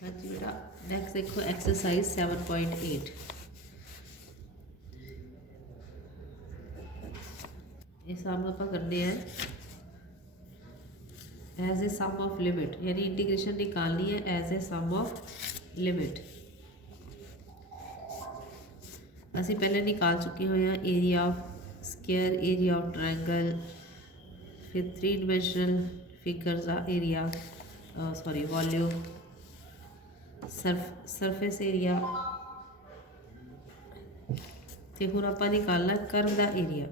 हाँ जी बेटा, नेक्स्ट देखो एक्सरसाइज 7.8। ये सम आप करने हैं as a sum of limit, यानी इंटीग्रेशन निकालनी है as a sum of limit. ਅਸੀਂ पहले निकाल चुके हुए हैं area of square, area of triangle, फिर 3 डायमेंशनल फिगर्स का area, sorry volume, surface area, तो हुण आपां निकालना कर्व का एरिया।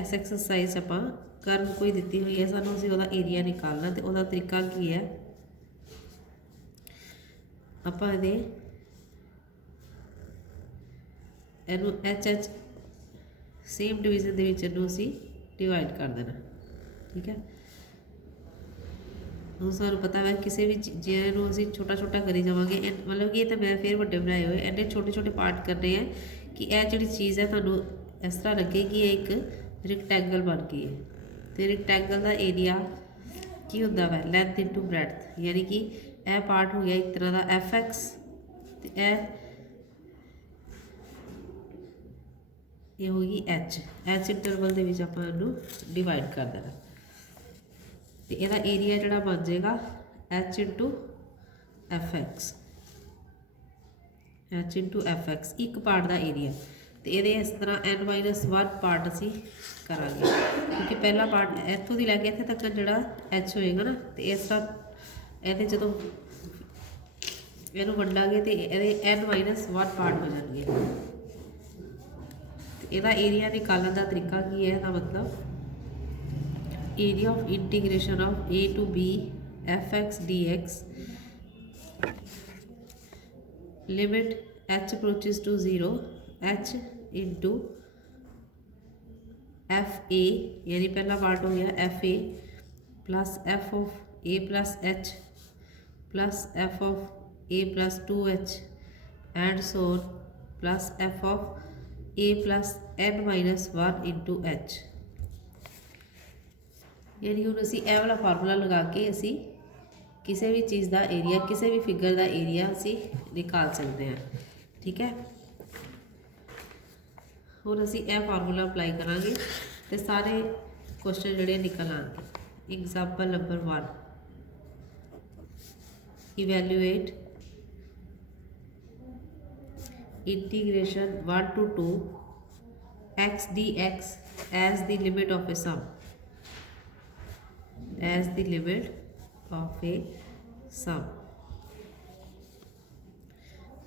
इस एक्सरसाइज आपां कर्व कोई दी हुई है, सानूं असीं उहदा एरिया निकालना, तो उहदा तरीका की है, आपां इहनूं एच सेम डिवीजन दे विच इहनूं असीं डिवाइड कर देना। ठीक है, ਹੁਣ ਸਾਨੂੰ पता है किसी भी ਜਿਹਨੂੰ ਅਸੀਂ छोटा छोटा करी जावांगे, मतलब कि ये तो मैं फिर ਵੱਡੇ बनाए हुए इन्ने छोटे छोटे पार्ट करने हैं कि यह जी चीज़ है ਤੁਹਾਨੂੰ इस तरह लगे कि एक रिक्टेंगल बन गई है। तो रिक्टेंगल का एरिया की होंदा वै लैंथ इंटू ब्रैथ, यानी कि यह पार्ट हो गया एक तरह का FX, तो ये होगी एच इंटरवल के आप डिवाइड कर देना, तो यदा एरिया जोड़ा बन जाएगा H into FX, H into FX एक पार्ट का एरिया। तो ये इस तरह n-1 पार्ट असी करा, क्योंकि पहला पार्ट इतों की लैके इतने तक जोड़ा H होएगा ना, तो इस तरह ये जो इनू वंडांगे तो ये n-1 पार्ट हो जाएंगे। तो यदा एरिया निकालने का तरीका की है, मतलब area of integration of a to b fx dx, limit h approaches to 0 h into f a, यानी पहला पार्ट हो गया f a plus f of a plus h plus f of a plus 2h and so plus f of a plus n-1 into h. यानी हूँ असी यह वाला formula लगा के असी किसी भी चीज़ का एरिया, किसी भी फिगर का एरिया असी निकाल सकते हैं। ठीक है, हूँ असी यह फार्मूला अप्लाई करांगे तो सारे क्वेश्चन जोड़े निकल आएंगे। Example number 1, evaluate integration 1 to 2 x dx as the limit of a sum, as the limit of a sum।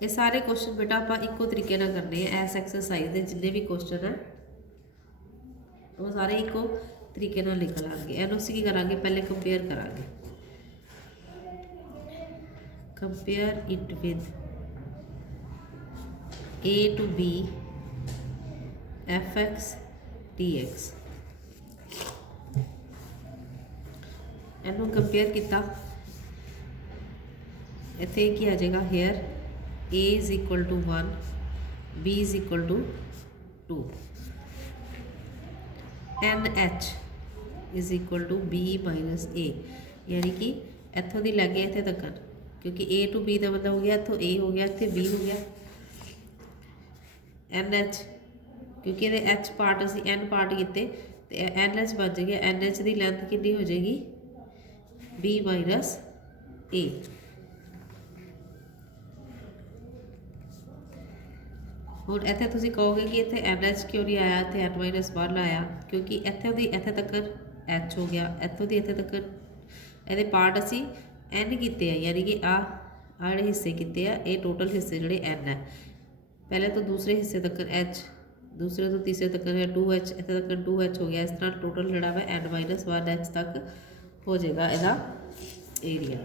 ये सारे क्वेश्चन बेटा आप इको तरीके ना करने हैं। इस एक्सरसाइज के जिन्ने भी क्वेश्चन है वो सारे इको तरीके ना लिख लाँगे। इन्हों असीं की करांगे, पहले कंपेयर करांगे, compare it with a to b fx dx। इनू कंपेयर किया, इतने की आ जाएगा here a is equal to 1, b is equal to 2, NH is equal to b minus a, यानी कि इतों की लैगे इतने तक, क्योंकि a टू b का मतलब हो गया इतों a हो गया इतने b हो गया, NH क्योंकि ये H पार्ट असी N पार्ट किए तो NH बन जाएगा, NH की लैंथ कितनी हो जाएगी b माइनस a। हूँ इतने तुम कहोगे कि इतने NH क्यों नहीं आया, इतने n-1 आया, क्योंकि इतों की इतने तक H हो गया, इतों की इतने तक ये पार्ट असी N किए हैं, यानी कि आ जो हिस्से किए हैं ये टोटल हिस्से जोड़े N है। पहले तो दूसरे हिस्से तक H, दूसरे तो तीसरे तक 2h, इतने तक 2h हो गया। इस तरह टोटल जोड़ा वा n-1h तक हो जाएगा यदा एरिया,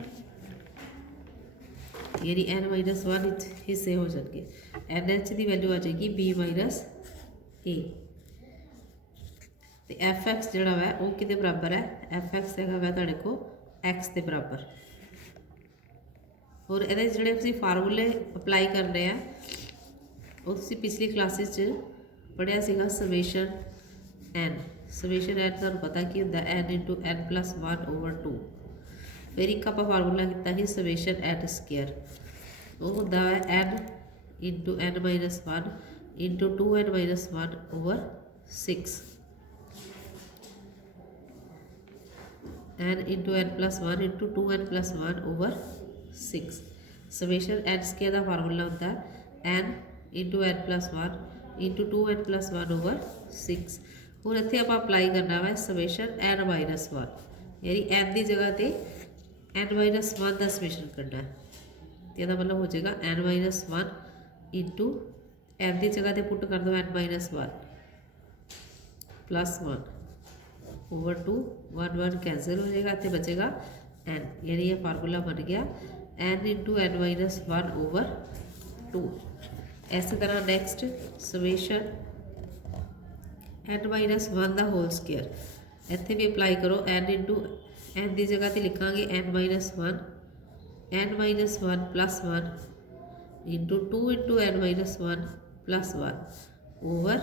यानी n-1 हिस्से हो जाएंगे। NH की वैल्यू आ जाएगी b माइनस a, तो FX जोड़ा वै वो कि बराबर है, FX है वै तुहाडे को x के बराबर। और ये जोड़े असीं फार्मूले अप्लाई करने हैं वो तुसीं पिछली क्लासिस पढ़िया सीगा समेशन n, समेशन n तुहानूं पता की हुंदा n इंटू n+1/2। फिर एक आप फार्मूला किया ही समेशन एन स्केयर, वो होंदा है n into n minus one into 2n minus one over 6, n into n plus one into 2n plus one over 6। Summation n square का फार्मूला होता है n into n plus one into 2n plus one over 6। हूँ इतने आप apply करना वा summation n minus one, यानी n की जगह पर एन माइनस वन का समेशन करना है, तो यह मतलब हो जाएगा n minus one into n की जगह पर पुट कर दो n minus one plus one over 2, 1 1 cancel हो जाएगा, तो बचेगा एन, यानी यह फार्मूला बन गया n into n minus one over 2। इस तरह next summation n minus one का होल स्केयर, इतने भी अपलाई करो एन इंटू एन की जगह पर लिखा n minus one plus one into 2 into n minus one plus one over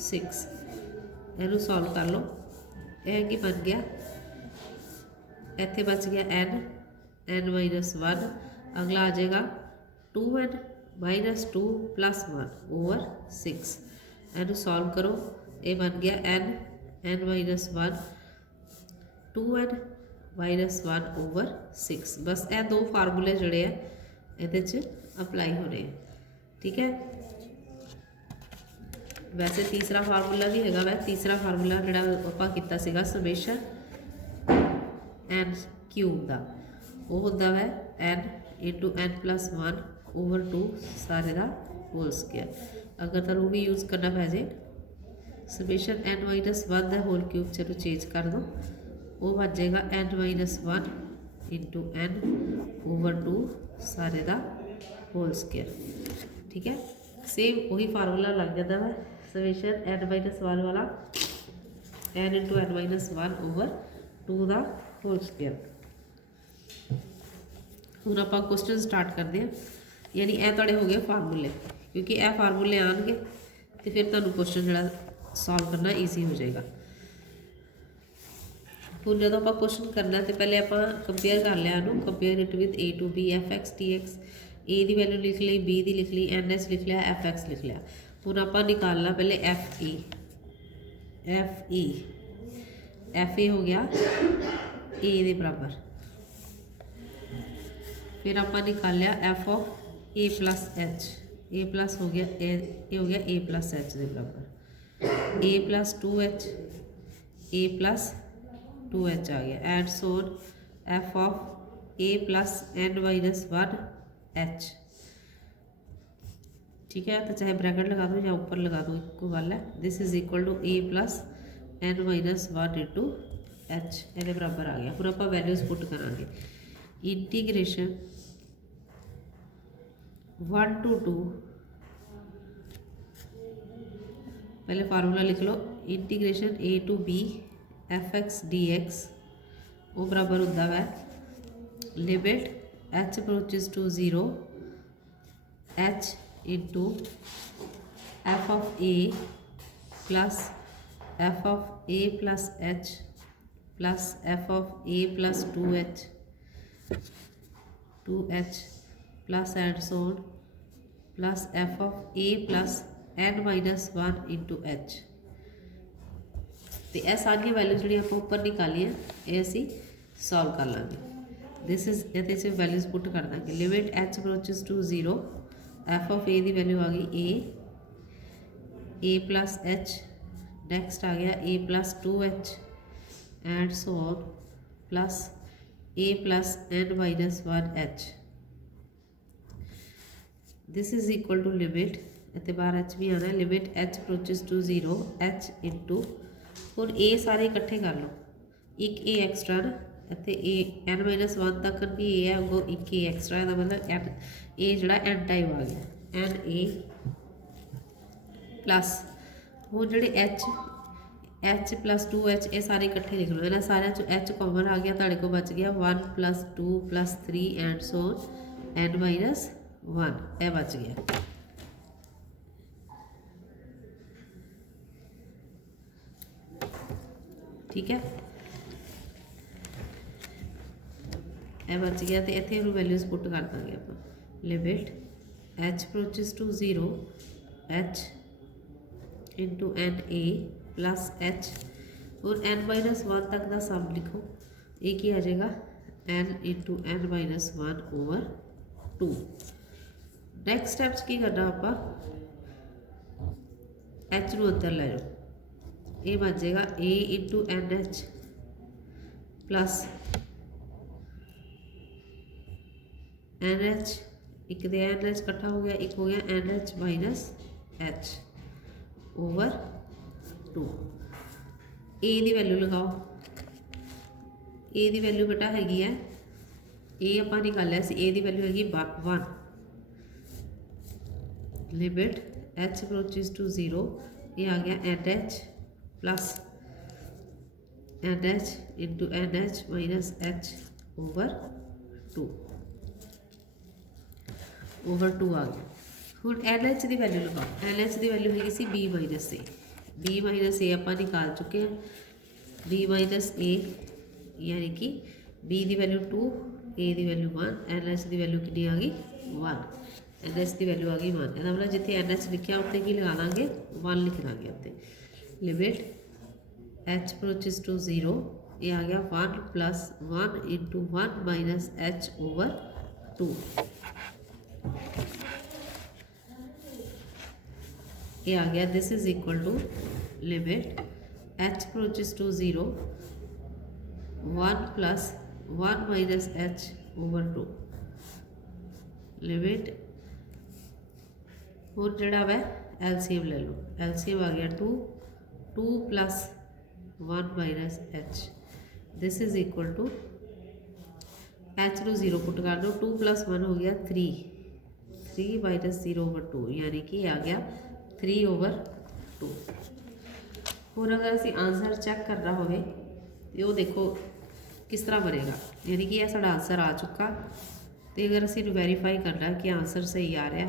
6। इनू सॉल्व कर लो, यह कि बन गया इतने बच गया एन माइनस वन, अगला आ जाएगा 2n minus 2 plus one over 6। इनू सॉल्व करो, ये बन गया n minus one 2n minus one over 6। बस ये दो फार्मूले जोड़े हैं ये अपलाई हो रहे हैं, ठीक है। वैसे तीसरा फार्मूला भी है वै, तीसरा फार्मूला जोड़ा आप किया समेशन एन क्यूब का, वो होंदा है n into n plus one over 2 सारे का होल स्केयर। अगर तुम भी यूज़ करना पै जाए समेशन एन माइनस वन का होल क्यूब, चलो चेंज कर दो, वो बन जाएगा n minus one into n over 2 सारे का होल स्केयर, ठीक है। सेम वही फार्मूला लग जाता है समेशन एन माइनस वन वाला n into n minus one over 2 का होल स्केयर। हूँ आप क्वेश्चन स्टार्ट करते हैं, यानी यह थोड़े हो गए फार्मूले, क्योंकि यह फार्मूले आएंगे तो फिर तुहानू क्वेश्चन जो सॉल्व करना ईजी हो जाएगा। हूँ जो आप क्वेश्चन करना तो पहले आप कंपेयर कर लिया, compare it with a to b f x t x, a की वैल्यू लिख ली, बी की लिख ली, एन एच लिख लिया, एफ एक्स लिख लिया। हूँ आप निकालना पहले एफ ई हो गया ए के बराबर, फिर आप निकाल लिया F of a plus H, A plus हो गया ए हो गया ए प्लस एच के बराबर, ए प्लस 2h ए प्लस 2h आ गया, and so on f of a plus n minus one h, ठीक है। तो चाहे ब्रैकेट लगा दो या ऊपर लगा दो, एक गल है। This is equal to a plus n minus one into h, ये बराबर आ गया। फिर आप वैल्यूज पुट करा इंटीग्रेशन 1 to 2, पहले फार्मूला लिख लो integration a to b f x d x, वो बराबर होता है limit h approaches to 0 h into f of a plus f of a plus h plus f of a plus 2h plus and so on plus f of a plus n minus one into h. तो यह सारिया value जी आप उपर निकालिए ये असी solve कर लेंगे। दिस इज ये वैल्यूज पुट कर देंगे, limit h approaches to 0, f of a की वैल्यू आ गई ए प्लस एच, नैक्सट आ गया a plus 2h and so on plus a plus n minus one h. This is equal to limit इतने बार h भी आना, limit h approaches to 0 h into, हुण ए सारे इकट्ठे कर लो, एक ए एक्सट्रा ना इतने ए एन माइनस वन तक भी ए है, अगों एक ए एक्सट्रा, मतलब एन ए जोड़ा एन टाइप आ गया, एन ए प्लस हुण जोड़े एच प्लस 2h ये सारे इकट्ठे लिख लो, इन्होंने सारे चो एच कॉमन आ गया, तुहाडे को बच गया 1 + 2 + 3 and so n minus one, यह बच गया। ठीक है, ਇਹ ਬਚ ਗਿਆ ਤੇ ਇੱਥੇ ਇਹਨੂੰ ਵੈਲਿਊਜ਼ ਪੁੱਟ ਕਰ ਦਾਂਗੇ ਆਪਾਂ। Limit h approaches to 0 h into n a plus h। और n-1 तक का सम लिखो, ये की आ जाएगा n into n-1 over 2। Next steps की करना आप h नूं अंदर लै जाओ, ये बन जाएगा a into n h plus n h, एक दे एन एच इकट्ठा हो गया, एक हो गया n h minus h over 2। A की वैल्यू लगाओ, ए की वैल्यू बेटा हैगी है, ए आपां निकालिया सी, ए की वैल्यू हैगी 1। लिमिट एच अप्रोचेस टू 0, ये आ गया n h plus n h into n h minus h over 2 आ गया। हुण एन एच की वैल्यू लगाओ, एन एच की वैल्यू हैगी सी b minus a, b minus a आप निकाल चुके हैं, बी माइनस ए यानी कि बी की वैल्यू 2, ए की वैल्यू 1, एन एच की वैल्यू कितनी आ गई 1, एन एच की वैल्यू आ गई 1। इसका मतलब जिथे एन एच लिखा उत्ते की लगा देंगे 1 लिख देंगे उत्ते। लिमिट एच अप्रोचेस टू 0, ये आ गया 1 plus 1 into 1 minus h over 2। ये आ गया this is equal to limit h approaches to 0 1 plus 1 minus h over 2। Limit और जड़ा वै एलसीएम ले लो, एलसीएम आ गया 2, 2 plus 1 minus h, this is equal to h no 0 put कर दो, 2 प्लस 1 हो गया 3, 3 माइनस 0 ओवर 2 यानी कि आ गया 3 ओवर 2। और अगर असी आंसर चैक करना हो तो वो देखो किस तरह बनेगा, यानी कि यह साडा आंसर आ चुका। तो अगर असी वेरीफाई करना कि आंसर सही आ रहा,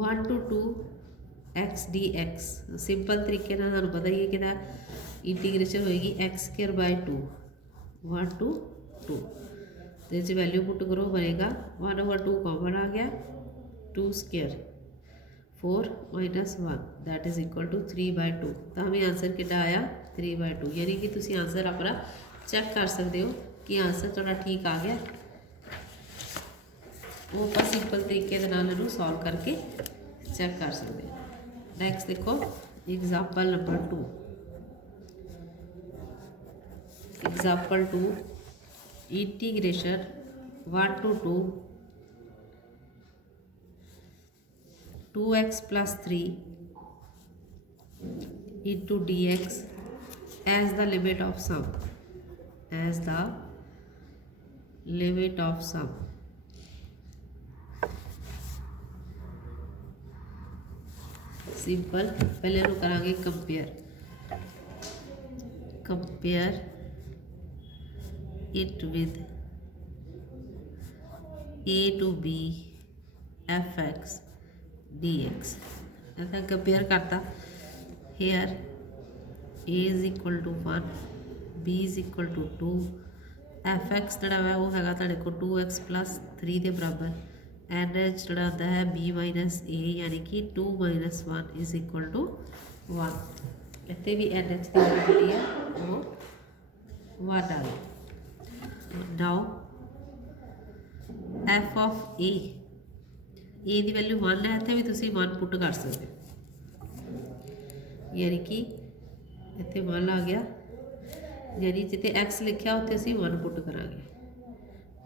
1 to 2 x dx सिंपल तरीके ना तुहानूं पता ही है कि इंटीग्रेशन होएगी x स्क्वायर बाय 2, 1 to 2। तो इस वैल्यू पुट करो, बनेगा 1 ओवर 2 कॉमन आ गया, 2 square 4 minus 1 that is equal to 3/2। तो हमें आंसर कितना आया 3/2, यानी कि तुसी आंसर अपना चैक कर सकते हो कि आंसर थोड़ा ठीक आ गया। वो आप सिंपल तरीके के सॉल्व करके चेक कर सकते हैं। नैक्सट देखो example number 2। Example 2 integration 1 to 2 2x plus 3 into dx as the limit of sum, as the limit of sum। Simple पहले हम करांगे compare, compare it with a to b fx dx। ऐसा compare करता, here a is equal to 1, b is equal to 2, f x जोड़ा है वो है तुहाडे को 2x प्लस 3 के बराबर, एन एच जोड़ा होता है b माइनस ए यानी कि 2 माइनस 1 इज इक्वल टू 1। इतने भी एन एच की वैल्यू है वो 1 आ गई। नाउ एफ ऑफ ए की वैल्यू 1 है, इतने भी तुसी 1 पुट कर सकते हो, यानी कि इतने 1 आ गया, यानी जिते x लिखा उत्ते असीं 1 पुट करांगे।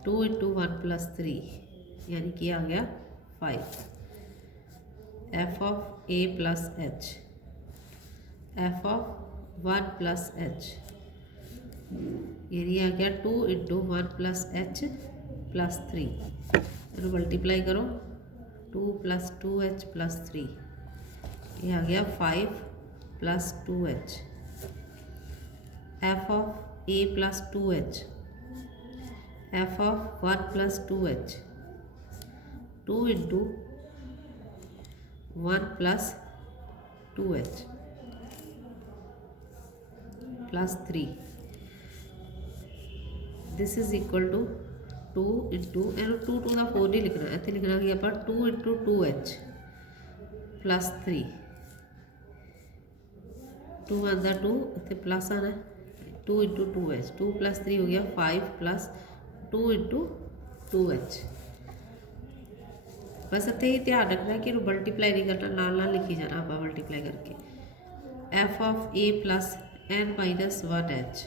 2 इंटू 1 प्लस 3 यानी कि आ गया 5। F of a plus H, F of 1 plus H यानी आ गया 2 इंटू 1 प्लस एच प्लस 3। इन्हों मल्टीप्लाई करो, 2 प्लस 2h प्लस 3, ये आ गया 5 plus 2h। F of a plus 2h, f of 1 plus 2h, 2 into 1 plus 2h plus 3 this is equal to 2 into एनू 2 2 का 4 नहीं लिखना, इतने लिखना कि आप 2 इंटू 2h प्लस 3 2 आंदा 2 इतने प्लस आना 2 इंटू 2h 2 प्लस 3 हो गया 5 प्लस 2 इंटू 2h। बस इतने ही ध्यान रखना कि मल्टीप्लाई नहीं करना, नाल नाल लिखी जाना आप मल्टीप्लाई करके। F of a plus n minus 1h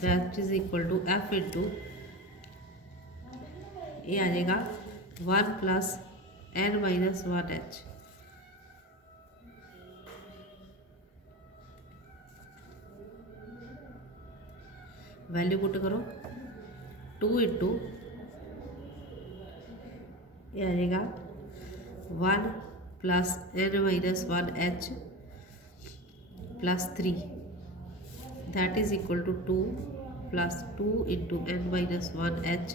that is equal to f into ये आ जाएगा 1 plus n minus 1h। Value put करो 2 इंटू ये आ जाएगा 1 plus n minus 1h plus 3 that is equal to 2 plus 2 into n minus 1h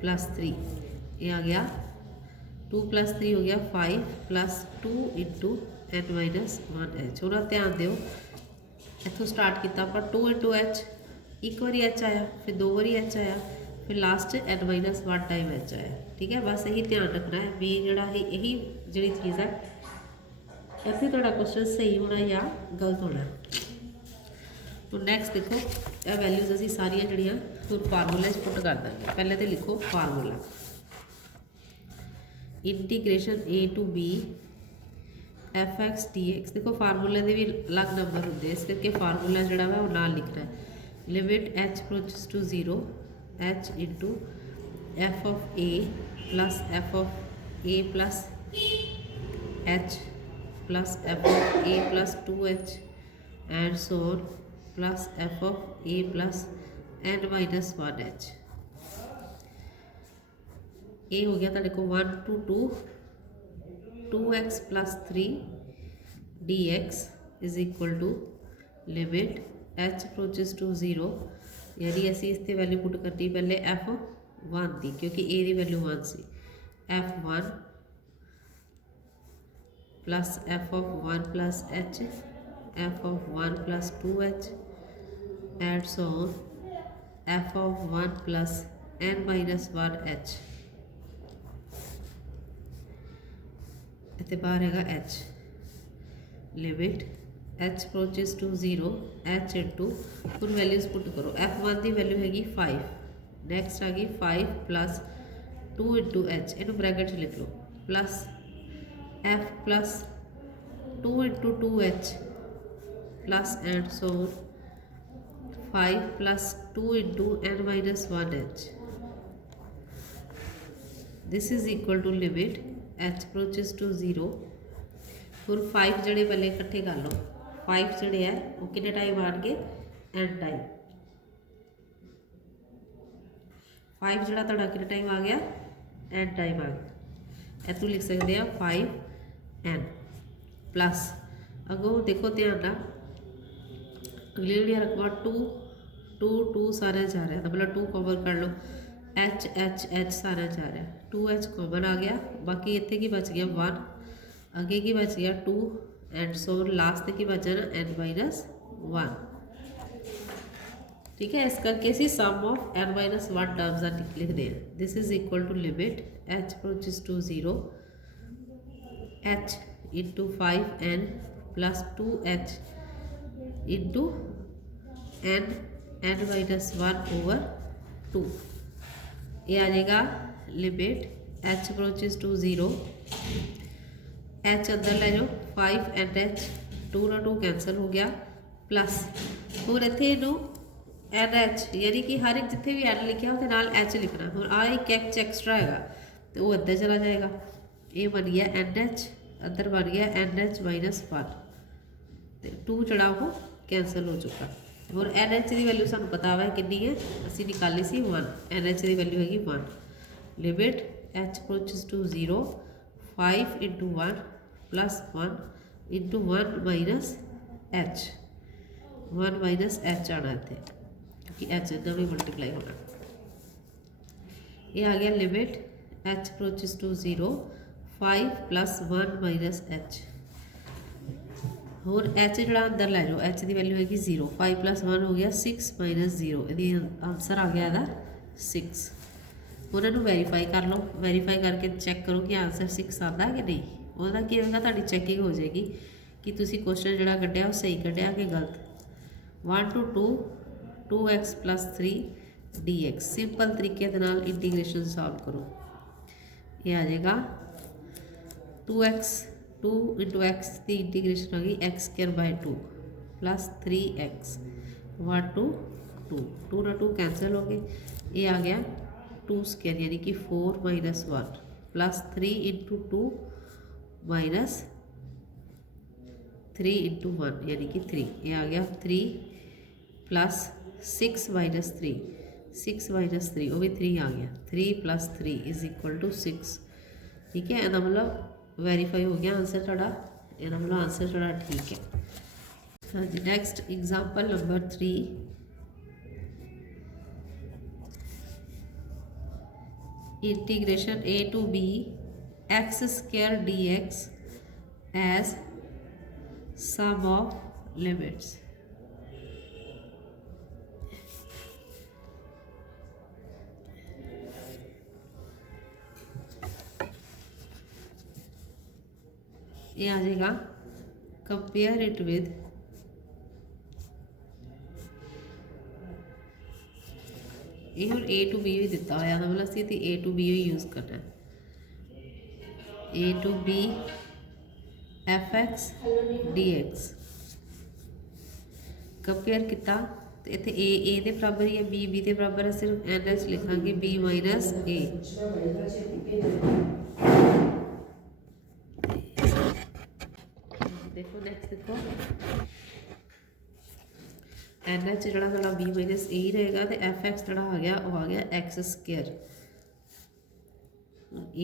plus 3 ये आ गया 2 प्लस 3 हो गया 5 plus 2 into n minus 1h। थोड़ा ध्यान दो इतों स्टार्ट किया आप 2 इंटू एच एक बारी एच आया, फिर 2 बारी एच आया, फिर last n minus 1 time h आया। ठीक है, बस यही ध्यान रखना है भी जोड़ा यही जी चीज़ है इतने थोड़ा क्वेश्चन सही होना या गलत होना। तो नैक्सट देखो यह वैल्यूज असी सारिया जड़ियाँ फिर फार्मूले पुट कर देंगे। पहले तो लिखो formula integration a to b f x d x. देखो फार्मूले के भी अलग नंबर होंगे, इस करके फार्मूला जोड़ा वा नाल लिखना है। Limit h approaches to 0 h into f of a plus f of a plus h plus f of a plus 2h and so on plus f of a plus n minus 1h। ये हो गया तो देखो 1 to 2x plus 3 dx is equal to limit h approaches to 0 यानी असी इस ते value put करनी पहले f1 की क्योंकि ए की वैल्यू 1 सी f1 plus f of 1 plus h f of 1 plus 2h and so f of 1 plus n minus 1h। इतने बाहर है h limit h approaches to 0 h into फिर वैल्यूज पुट करो। f1 की वैल्यू हैगी 5, next आ गई 5 plus 2 into h in bracket लिख लो plus f plus 2 into 2h plus and so 5 plus 2 into n minus 1h। This is equal to limit h approaches to 0 फिर 5 जड़े पहले इकट्ठे कर लो। 5 जड़े है वो कितने टाइम आ गए एंड टाइम 5 जड़ा तो कितने टाइम आ गया एंड टाइम आ गया। इतों लिख सकते हैं 5n प्लस अगों देखो ध्यान ना अगली जी रकम 2 2 2 सारे जा रहा है मतलब 2 कॉमन कर लो h h h सारे जा रहा है 2h कॉमन आ गया। बाकी इतने की बच गया 1 आगे की बच गया 2 एंड सो लास्ट की बचा ना n माइनस 1। ठीक है, इस करके इसी sum of n minus 1 terms लिख दें। This is equal to limit h approaches to 0 h into 5n plus 2h into n minus 1 over 2। ये आ जाएगा limit h approaches to 0 h अंदर ले जाओ 5 एंड h 2 ना 2 कैंसल हो गया प्लस और इतने इनू एन एच यानी कि हर एक जिथे भी एन लिखा उसके नाल एच लिखना। हम आ एक एच एक्सट्रा है तो वह अंदर चला जाएगा। ये बन गया एन एच अंदर बन गया एन एच माइनस 1 तो 2 जड़ा वो कैंसल हो चुका। और एन एच की वैल्यू सूँ पता है कितनी है असी निकाली सी 1 एन एच की वैल्यू हैगी 1। Limit h approaches to 0 5 into 1 plus 1 into 1 minus h 1 minus h आना इतने क्योंकि एच इतना भी मल्टीप्लाई होना। ये आ गया limit h approaches to 0 5 plus 1 minus h होर एच जोड़ा अंदर लै जाओ, एच की वैल्यू हैगी 0, 5 + 1 हो गया 6 - 0, यदि आंसर आ गया ਇਹਦਾ 6। उन्होंने वैरीफाई कर लो, वैरीफाई करके चैक करो कि आंसर 6 आता कि नहीं। ਉਹਦਾ ਕੀ ਹੋਵੇਗਾ, ਤੁਹਾਡੀ ਚੈਕਿੰਗ ਹੋ ਜਾਏਗੀ ਕਿ ਤੁਸੀਂ ਕੁਐਸਚਨ ਜਿਹੜਾ ਕੱਢਿਆ ਉਹ ਸਹੀ ਕੱਢਿਆ ਕਿ ਗਲਤ। 1 to 2 2x + 3 dx ਸਿੰਪਲ ਤਰੀਕੇ ਦੇ ਨਾਲ ਇੰਟੀਗ੍ਰੇਸ਼ਨ ਸੋਲਵ ਕਰੋ। ਇਹ ਆ ਜਾਏਗਾ 2x 2 × x ਦੀ ਇੰਟੀਗ੍ਰੇਸ਼ਨ ਆ ਗਈ x² / 2 + 3x 1 to 2 2 ਨਾਲ 2 कैंसिल हो गए। ये आ गया 2² यानी कि 4 - 1 + 3 × 2 - 3 × 1 यानी कि 3। ये आ गया 3 + 6 - 3 6 - 3 वो भी 3 आ गया। 3 + 3 = 6। ठीक है, ਇਹਦਾ मतलब ਵੈਰੀਫਾਈ ਹੋ ਗਿਆ आंसर थोड़ा, ਇਹਦਾ मतलब आंसर थोड़ा ठीक है। हाँ जी, next example number 3। Integration a to b x² dx as sum of limits। ये आ जाएगा कंपेयर इट विद ये हम a to b भी दिता होया, मतलब असीं ते a to b he use करना है। a to b fx dx compare किया तो इत्थे a दे बराबर ही है, b दे बराबर है, सिर्फ ns लिखांगे b - a। देखो नेक्स्ट देखो एन एच जोड़ा साढ़ा b - a ही रहेगा तो एफ एक्स जोड़ा आ गया वो आ गया x²।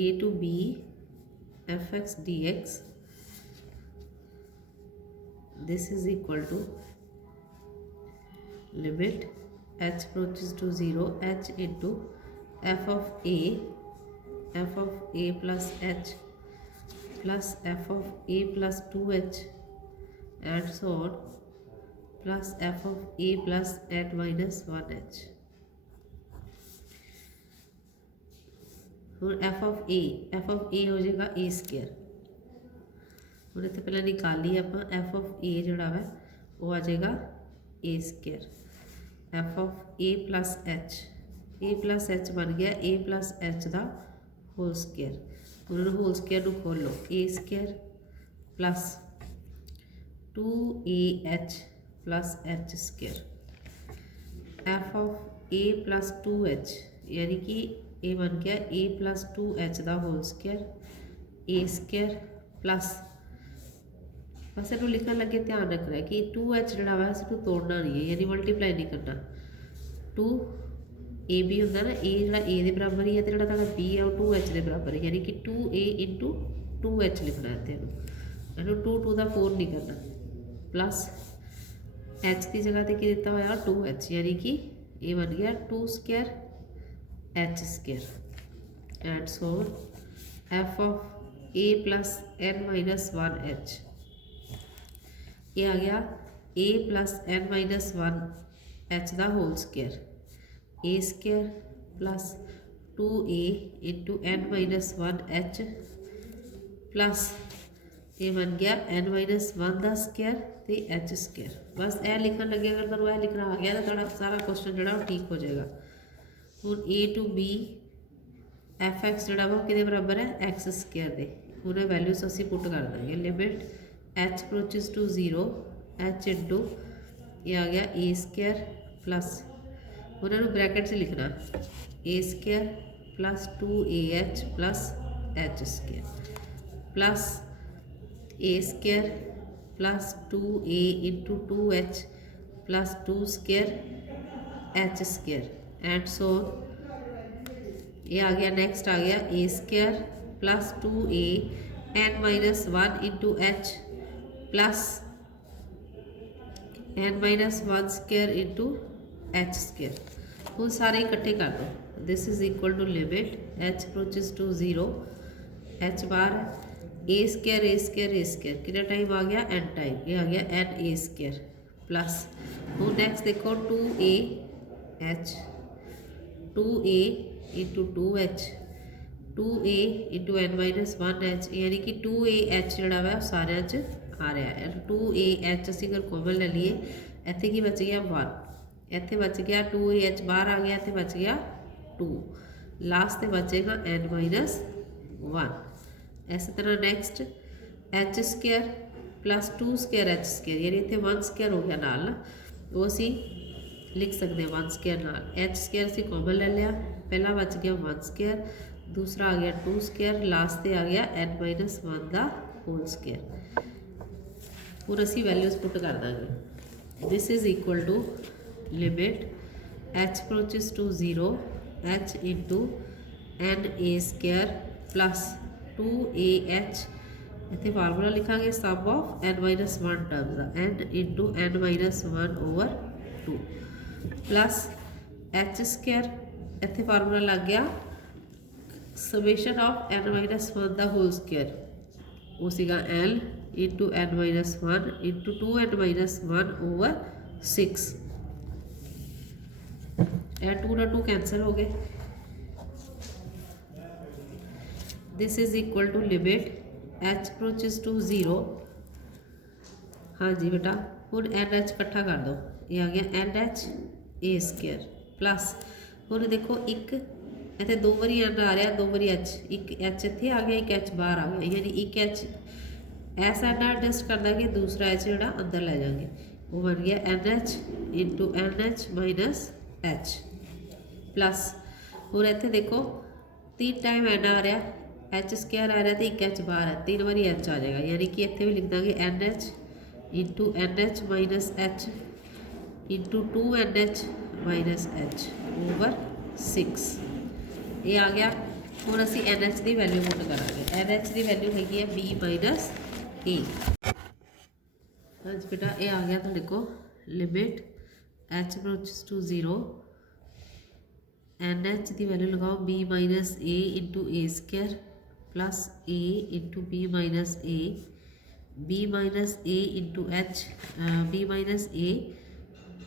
a to b fx dx this is equal to limit h approaches to 0 h into f of a plus h plus f of a plus 2h and so on plus f of a plus n minus 1h। ਹੁਣ f of a हो जाएगा a²। ਹੁਣ ਇੱਥੇ ਪਹਿਲਾਂ ਨਿਕਾਲੀ ਆਪਾਂ f of a ਜਿਹੜਾ ਵਾ ਉਹ ਆ ਜਾਏਗਾ a²। f of a plus h ਬਣ ਗਿਆ a plus h ਦਾ होल स्क्वायर। उन्होंने होल स्क्वायर ਨੂੰ खोल लो, a² plus 2ah plus h²। f of a plus 2h यानी कि ये बन गया a plus 2h ਦਾ होल स्क्वायर a² प्लस बस इनू लिखन लगे ध्यान रखना है कि 2h जोड़ा वा इसको तोड़ना नहीं है, यानी मल्टीप्लाई नहीं करना। 2 ए बी होंगे ना, ए जोड़ा ए के बराबर ही है तो जोड़ा बी है वो 2h के बराबर है, यानी कि 2a × 2h लिखना है। इन्हू 2 2 का 4 नहीं करना, प्लस h की जगह पर की दिता हुआ 2h यानी कि ये बन गया 2² h² and so f of a plus n minus 1h। ये आ गया a plus n minus 1h का whole square a² plus 2a × n minus 1h plus ये बन गया n minus 1 का स्क्वायर तो h²। बस यह लिखन लगे, अगर तुम यह लिखना आ गया तो थोड़ा सारा क्वेश्चन जोड़ा ठीक हो जाएगा। हूँ a to b fx जोड़ा वो कि बराबर है x² के, उन्हें वैल्यूज असी पुट कर देंगे। Limit h approaches to 0 h into ये आ गया a² प्लस उन्होंने ब्रैकेट से लिखना a² plus 2ah plus h² plus a² plus 2a × 2h plus 2² h² and so ये आ गया। नेक्स्ट आ गया a² plus 2a n minus 1 × h plus n minus 1² × h²। वो सारे इकट्ठे कर दो। This is equal to limit h approaches to 0 h बार ए स्केयर कितना टाइम आ गया एन टाइम, ये आ गया एन ए स्केयर प्लस हूँ नैक्सट देखो 2AH 2A into 2H 2A into n-1H यानी कि 2AH जोड़ा वा सारे आ रहा है 2AH असी अगर कॉमन ले लीए इतने की बच गया 1 इतने बच गया 2AH बाहर आ गया इतने बच गया 2 लास्ट से बचेगा n-1 इस तरह next H square plus 2 square H square यानी इतने 1 स्केयर हो गया नाल वो असी लिख सकते हैं 1 स्केयर नाल H स्केयर असी कॉमन ले लिया पहला बच गया 1 स्केयर दूसरा आ गया 2 स्केयर लास्ट से आ गया n-1 का होल स्केयर और असी वैल्यूज पुट कर देंगे this is equal to limit H approaches to 0 H into n-a square plus 2AH इतने फार्मूला लिखांगे सम ऑफ n-1 टर्म्स का n into n-1 over 2 plus H square इतने formula लग गया समेशन ऑफ n-1 का whole square वो सीगा l into n-1 into 2n-1 over 6 2 ना 2 कैंसल हो गए this is equal to limit H approaches to 0 हाँ जी बेटा हूँ NH इकट्ठा कर दो ये आ गया NH A स्केयर प्लस हूँ देखो एक इतने 2 बारी n आ रहा 2 बारी H एक H इतने आ गया एक H बाहर आ गया यानी एक H ऐसा n एडजस्ट कर देंगे दूसरा H जोड़ा अंदर ले जाएंगे वो बन गया NH into NH minus H plus और इतने देखो 3 टाइम n आ रहा H स्केयर आ रहा तो एक H बाहर है 3 बारी H आ जाएगा यानी कि इतने भी लिख देंगे NH into NH minus H into 2NH minus H over 6 ये आ गया हूँ असी NH की वैल्यू पुट करा NH की वैल्यू हैगी है B माइनस A हाँ जी बेटा ये आ गया तो देखो limit H approaches to 0 NH की वैल्यू लगाओ B minus A into A square plus A into B minus A into H B minus A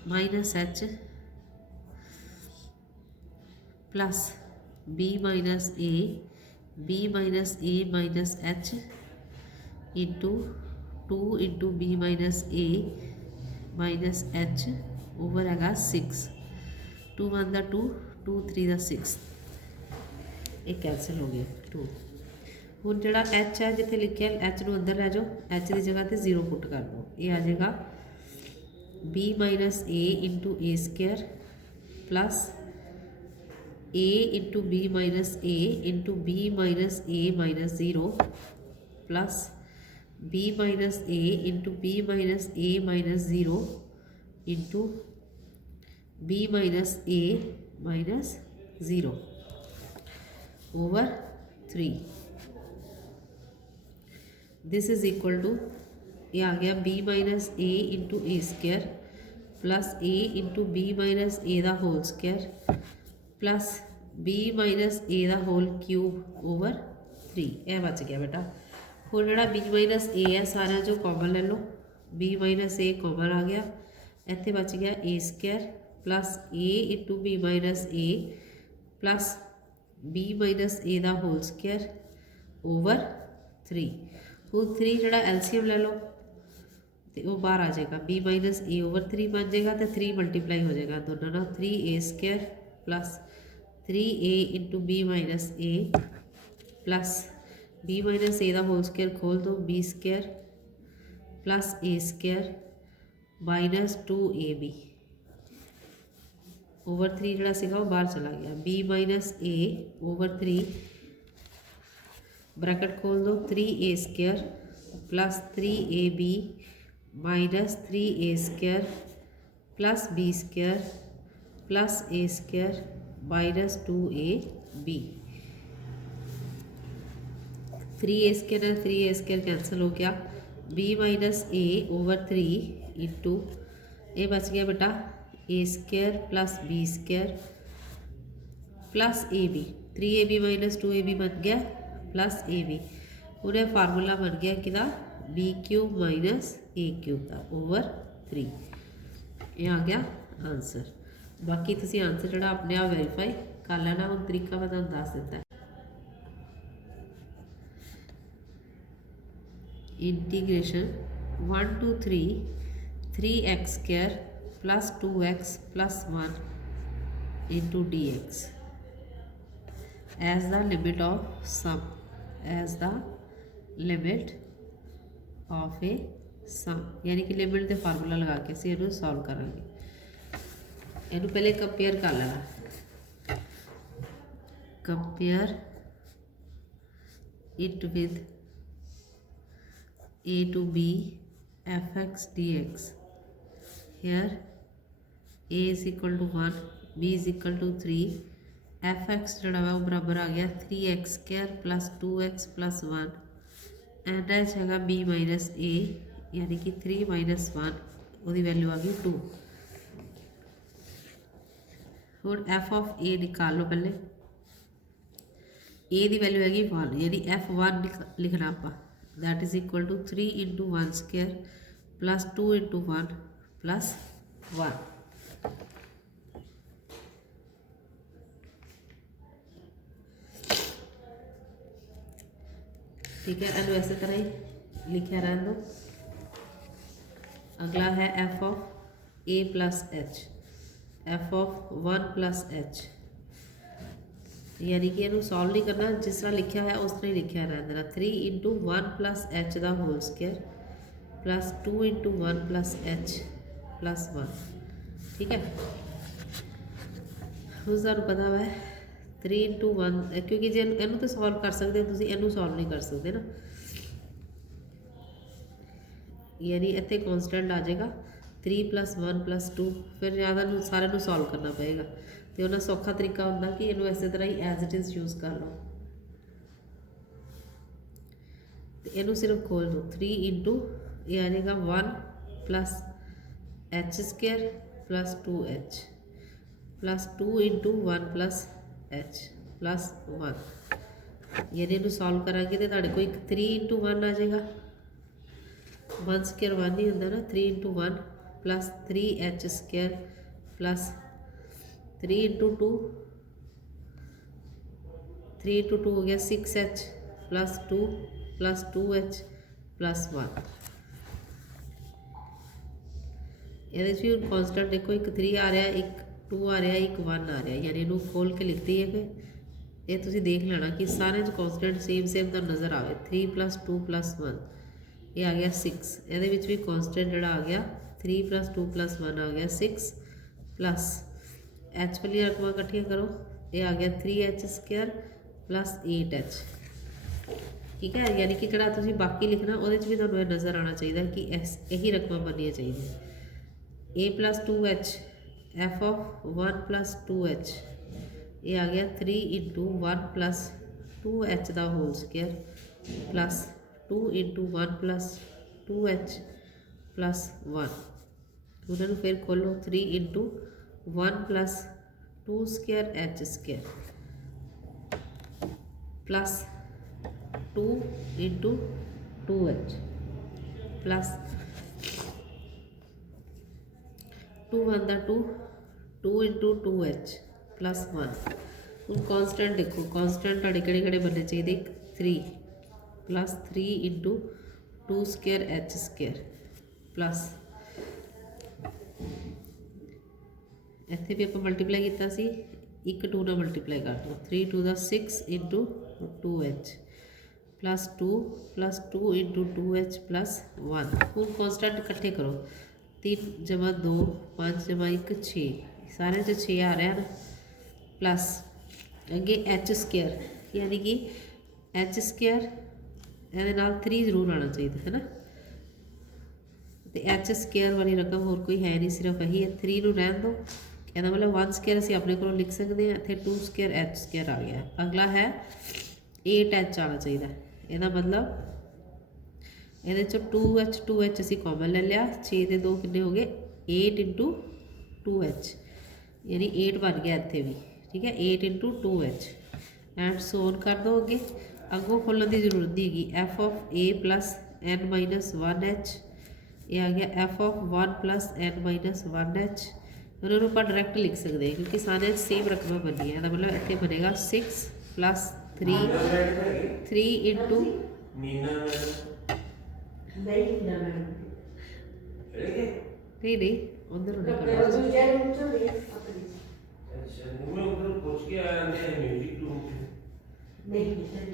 minus H plus B minus A minus H into 2 into B minus A minus H over है 6 2 1 का 2 2 3 का 6 ये cancel हो गया 2 हूँ जो H है जिथे लिखे H को अंदर लै जाओ H की जगह पर 0 पुट कर दो ये आ जाएगा B minus A into A square plus A into B minus A into B minus A minus 0 plus B minus A into B minus A minus 0 into B minus A minus 0 over 3 this is equal to ये आ गया B minus A into A square plus A into B minus A का whole square plus B minus A का whole cube over 3 यह बच गया बेटा हूँ जो B माइनस A है सारा जो कॉमन ले लो B माइनस A कॉमन आ गया इतने बच गया A square plus A into B minus A plus B minus A का होल स्केयर ओवर 3 हूँ 3 जो LCM ले लो तो वो बाहर आ जाएगा B माइनस A ओवर 3 बन जाएगा तो 3 मल्टीप्लाई हो जाएगा दोनों ना 3A square plus 3A into B minus A plus B minus A का होल स्केयर खोल दो B square plus A square minus 2AB over 3 जोड़ा सीगा वो बाहर चला गया B minus A over 3 bracket खोल दो 3A square plus 3AB minus 3A square plus B square plus A square minus 2AB 3A square cancel हो गया B minus A over 3 into ये बच गया बेटा A square plus B square plus AB 3AB minus 2AB बन गया plus AB ਹੁਣ ਇਹ ਫਾਰਮੂਲਾ ਬਣ ਗਿਆ ਕਿਹਦਾ बी क्यूब माइनस ए क्यूब का ओवर 3 ये आ गया आंसर। बाकी तुसी आंसर जोड़ा अपने आप वेरीफाई कर लेना। हम तरीका मैं तुहानू दस दिता है। Integration 1 to 3 3x square plus 2x plus 1 into dx as the limit of sum as the limit of a sum यानी कि लिमिट के फार्मूला लगा के असीं इहनूं सॉल्व करांगे। इहनूं पहले कंपेयर कर लेना। Compare it with a to b fx dx here a is equal to 1 b is equal to 3 fx जोड़ा वा बराबर आ गया 3x square plus 2x plus 1 and H है बी माइनस ए यानी कि 3 माइनस 1 वो वैल्यू आ गई 2। हुण एफ ऑफ ए निकाल लो। पहले ए की वैल्यू हैगी 1 यानी F1 लिखना आप that is equal to 3 into 1 square plus 2 into 1 plus 1। ठीक है, इन्हू इस तरह ही लिखा रहने दो। अगला है F of a plus H F of 1 plus H यानी कि इन्हू सॉल्व नहीं करना, जिस तरह लिखा है उस तरह ही लिखा रहने देना। 3 इंटू 1 प्लस एच का whole square plus 2 into 1 plus h plus 1। ठीक है, उस पता है 3 इंटू 1 क्योंकि जे इनू तो सॉल्व कर सकते हो तुम इनू सॉल्व नहीं कर सकते ना, यानी इतने कॉन्स्टेंट आ जाएगा 3 प्लस 1 प्लस 2 फिर ज़्यादा सारे सॉल्व करना पएगा। तो उन्हें सौखा तरीका होंगे कि इनू इस तरह ही एज इट इज़ यूज़ कर लो। तो इनू सिर्फ खोल दो 3 इंटू ये आ जाएगा 1 plus H square plus 2h plus 2 into 1 plus h plus 1 यानी इनू सॉल्व करांगे तो तुहाडे कोई 3 इंटू 1 आ जाएगा। 1 स्क्वायर 1 ही होंदा ना, 3 into 1 plus 3h square plus 3 into 2 3 into 2 हो गया 6h plus 2 plus 2h plus 1। ये कॉन्स्टेंट देखो एक 3 आ रहा, एक 2 आ रहा, एक 1 आ रहा, यानी इनू खोल के लिखती है। फिर ये तुम देख लेना कि सारे कॉन्स्टेंट सेम सेम तो नज़र आए। 3 प्लस 2 प्लस 1 ये आ गया 6। ये भी कॉन्स्टेंट जोड़ा आ गया 3 प्लस 2 प्लस 1 आ गया 6 प्लस एच वाली रकम इकट्ठियाँ करो ये आ गया 3h स्क्वायर प्लस 8h। ठीक है, यानी कि जोड़ा तुम बाकी लिखना वो भी तुहानूं ये नज़र आना चाहिए कि यही रकम बननी चाहिए। a plus 2h f of 1 plus 2h ये आ गया 3 इंटू 1 प्लस 2h का whole square plus 2 into 1 plus 2h plus 1। उन्होंने फिर खोलो 3 into 1 plus 2 square h square plus 2 into 2h plus 2 1 2 2 into 2h plus 1। हूँ कॉन्स्टेंट देखो कॉन्स्टेंट तुहाडे किहड़े बनने चाहिए 3 plus 3 into 2 square h square plus इत्थे भी आप मल्टीप्लाई किया सी एक 2 ना मल्टीप्लाई कर दो 3 2 दा 6 into 2h plus 2 into 2h plus 1। हूँ कॉन्स्टेंट इकट्ठे करो 3 जमा 2 5 जमा 1 6 सारे 6 आ रहा है ना प्लस अगे एच स्क्वायर यानी कि एच स्क्वायर ये 3 जरूर आना चाहिए है ना। तो एच स्क्वायर वाली रकम होर कोई है नहीं, सिर्फ यही है 3 नूं रहन दो। कहना मतलब 1 स्क्वायर असीं अपने को लिख सकते हैं, इत्थे 2 स्क्वायर एच स्क्वायर आ गया। अगला है 8h आना चाहिए, यदा मतलब ये 2h असी कॉमन ले लिया 6 के 2 कितने हो गए 8 इंटू 2h यानी 8 बन गया इतने भी। ठीक है 8 इंटू 2h एंड सोन कर दो अगे। अगों खोलने की जरूरत नहीं हैगी। F of a plus n minus one h, ये आ गया f of one plus n minus one h. उन्होंने आप डायरैक्ट लिख सकते हैं क्योंकि सारे सेम रकम बनी है, मतलब इतने बनेगा 6 प्लस 3 इंटू नहीं उधर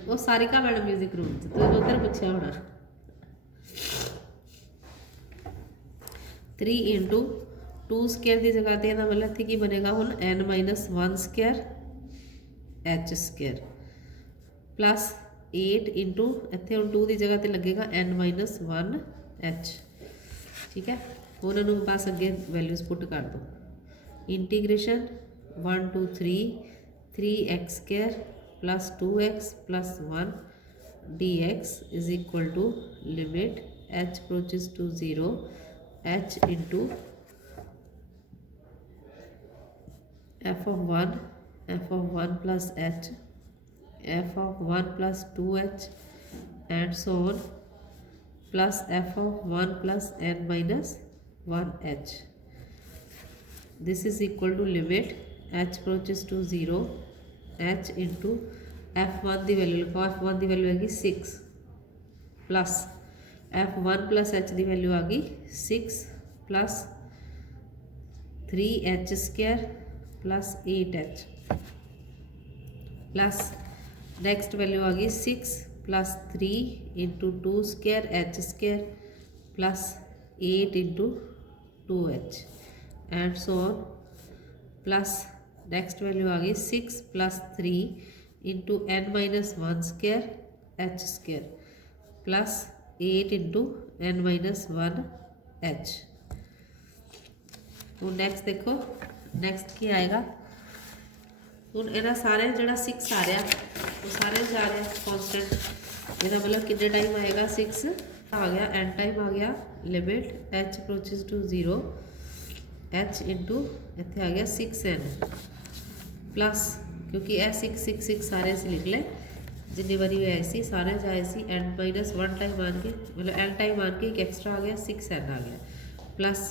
वो सारिका मैडम म्यूजिक रूम च तो उधर पूछा होना। 3 इंटू 2 स्केयर की जगह पर मतलब इतने की बनेगा हूँ n minus one square h square plus 8 into इतने हम 2 की जगह पर लगेगा एन माइनस वन एच। ठीक है, उन्होंने बस अगे वैल्यूज पुट कर दो। Integration 1 to 3 x square plus 2x plus 1 dx is equal to limit h approaches to 0 h into f of 1 plus h f of 1 plus 2h and so on plus f of 1 plus n minus 1h. This is equal to limit h approaches to 0 h into f1 की value लिखो, f1 की value आएगी 6 plus f1 plus h की value आ गई 6 plus 3h square plus 8h plus next value आ गई 6 plus 3 into 2 square h square plus 8 into 2h and so on plus next value आ गई 6 plus 3 into n minus one square h square plus 8 into n minus one h। तो next देखो next की आएगा ਹੁਣ ਇਹਦਾ ਸਾਰੇ ਜਿਹੜਾ 6 ਆ ਰਿਹਾ ਉਹ ਸਾਰੇ ਜਾ ਰਿਹਾ ਕਾਂਸਟੈਂਟ, ਇਹਦਾ मतलब कितने टाइम आएगा 6 आ गया एंड टाइम आ गया limit h approaches to 0 h into इतने आ गया 6n प्लस क्योंकि यह 6 6 6 सारे असीं लिख ले जिन्नी बारी आए सी सारे जाए सी एंड माइनस वन टाइम आन के मतलब एंड टाइम आन के एक एक्स्ट्रा आ गया 6n आ गया प्लस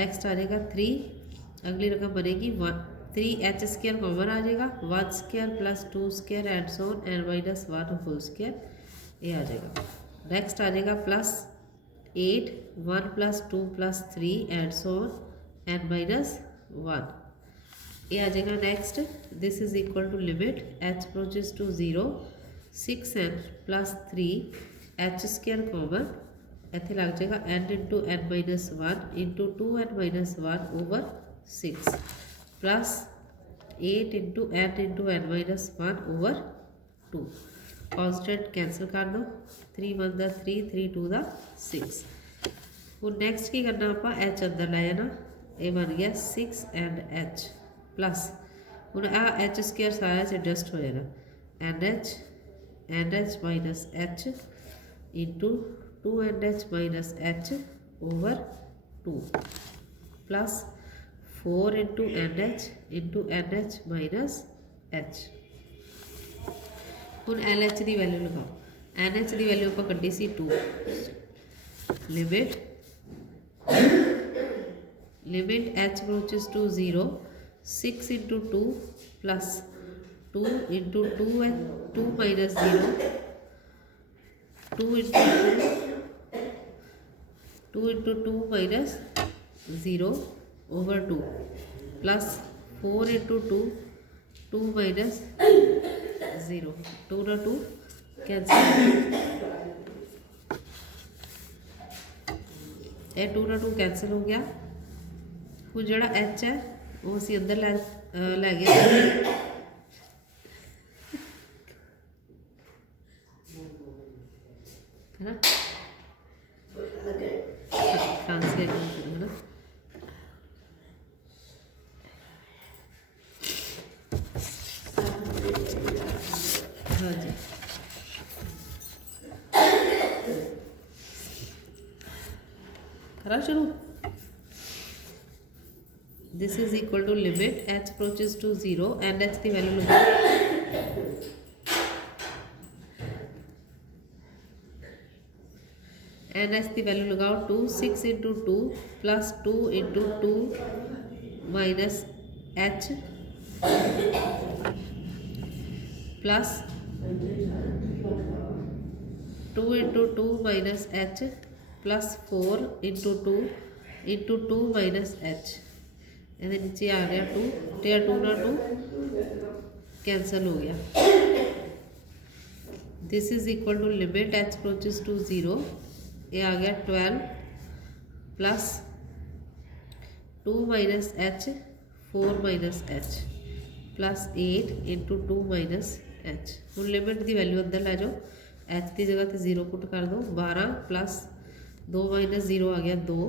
नेक्स्ट आ जाएगा 3 अगली रकम बनेगी 1 3h स्क्वायर कॉमन आ जाएगा 1 square plus 2 square and so on and minus 1 whole square ये आ जाएगा। नेक्स्ट आ जाएगा plus 8 1 plus 2 plus 3 and so on and minus 1 ये आ जाएगा। Next this is equal to limit h approaches to 0 6n plus 3h square common इतने लग जाएगा n into n minus 1 into 2n minus 1 over 6 plus 8 into n minus 1 over 2 constant cancel कर दो 3 1 का 3 3 2 का 6। हूँ नैक्सट की करना आप एच अंदर लै जाना ये बन गया 6 एंड एच प्लस हूँ आ एच स्क्वायर सारा एडजस्ट हो जाएगा and h minus h into 2 and h minus h over 2 plus 4 into n h minus h. हूँ एल एच की वैल्यू लगाओ एन एच की वैल्यू आप कड्डी सी 2 limit h approaches to 0 6 into 2 plus 2 into 2 minus 0 2 into 2 minus 0 over 2 plus 4 into 2 minus 0 2 ना 2 cancel ये 2 ना 2 कैंसिल हो गया। हूँ जो एच है वो असी अंदर लै गया है ना ट्रांसलेट है ना हाँ जी करा शुरू। This is equal to limit h approaches to 0 and h की वैल्यू लगा एन एच की वैल्यू लगाओ 2 6 into 2 plus 2 into 2 minus h plus 2 into 2 minus h plus 4 into 2 minus h. ये नीचे आ गया 2 तो 2 ना 2 कैंसल हो गया। This is equal to limit h approaches to 0, ये आ गया 12 plus 2 minus h 4 minus h plus 8 into 2 minus h. हूँ लिमिट की वैल्यू अंदर लै जाओ, एच की जगह तो 0 पुट कर दो। 12 प्लस 2 माइनस 0 आ गया 2,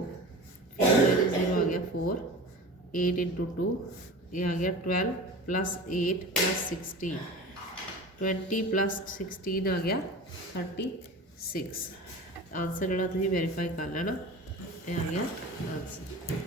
4 माइनस 0 आ गया 4, 8 इंटू 2 ये आ गया 12 प्लस 8 प्लस 16, 20 प्लस 16 आ गया 36। आंसर जो वेरीफाई कर लेना, ये आ गया आंसर।